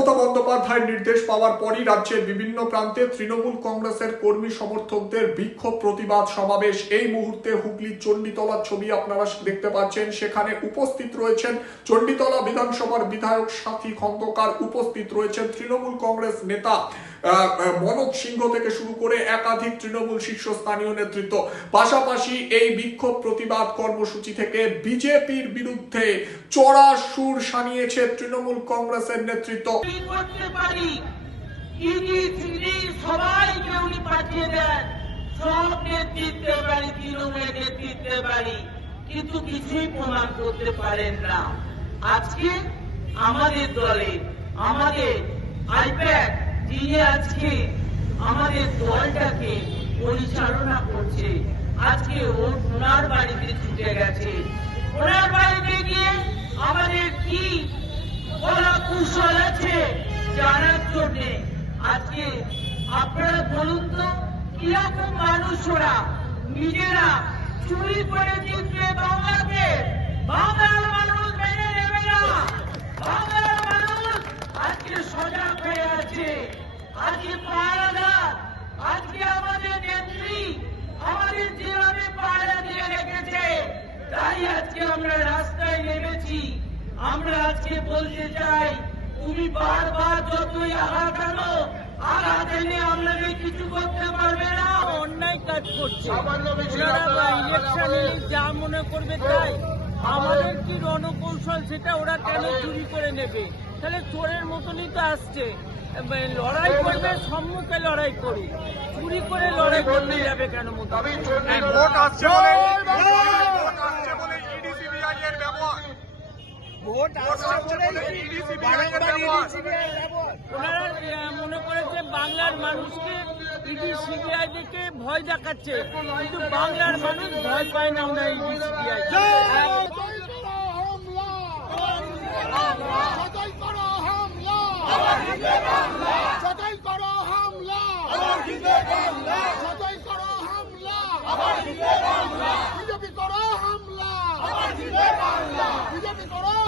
মমতা বন্দ্যোপাধ্যায়ের নির্দেশ পাওয়ার পরই রাজ্যের বিভিন্ন প্রান্তে তৃণমূল কংগ্রেসের কর্মী সমর্থকদের বিক্ষোভ প্রতিবাদ সমাবেশ। এই মুহূর্তে হুগলির চণ্ডীতলার ছবি আপনারা দেখতে পাচ্ছেন। সেখানে উপস্থিত রয়েছেন চণ্ডীতলা বিধানসভার বিধায়ক সাথী খন্দকার, উপস্থিত রয়েছেন তৃণমূল কংগ্রেস নেতা মনোজ সিংহ থেকে শুরু করে একাধিক তৃণমূল শীর্ষস্থানীয় নেতৃত্ব। পাশাপাশি এই বিক্ষোভ প্রতিবাদ কর্মসূচি থেকে বিজেপির বিরুদ্ধে চড়া সুর শানিয়েছে তৃণমূল কংগ্রেসের নেতৃত্ব। সবাইকে উনি পাঠিয়ে দেন, সব নেতৃত্বে বাড়ি, তৃণমূলের নেতৃত্বে বাড়ি, কিন্তু কিছুই প্রমাণ করতে পারেন না। আজকে আমাদের দলে আমাদের আইপ্যাক যিনি আজকে আমাদের দলটাকে পরিচালনা করছে, আজকে ওনার বাড়িতে ছুটে গেছে। ওনার বাড়িতে গিয়ে আমাদের কি কলা কৌশল আছে জানার জন্য আজকে আপনারা বলুন তো, কিরকম মানুষ ওরা নিজেরা চুরি করে জিতবে বাংলাকে। বাংলার মানুষ মেনে নেবে না। বাংলার মানুষ আজকে সজাগ হয়ে আছে। আজকে পাহারাদার, আজকে আমাদের নেত্রী আমাদের যেভাবে পাহারা দিয়ে রেখেছে, তাই আজকে আমরা রাস্তায় নেমেছি। আমরা আজকে বলতে চাই, তুমি বারবার যতই আঘাত আনো, আঘাত এনে আপনাদের কিছু করতে পারবে না। অন্যায় কাজ করছে, ইলেকশনে যা মনে করবে তাই। আমাদের কি রণকৌশল, সেটা ওরা কেন চুরি করে নেবে? তাহলে চোরের মতনই তো আসছে। লড়াই করবে, সম্মুখে লড়াই করি, চুরি করে লড়াই করতে যাবে কেন? ভোট আসছে বলে ইডি সিবিআই এর ব্যবহার, ওনারা মনে করেছে বাংলার মানুষকে ইডি সিবিআই দেখে ভয় দেখাচ্ছে, কিন্তু বাংলার মানুষ ভয় পায় না। ওনারা ইডি সিবিআই বিজেপি করো হামলা, বিজেপি করো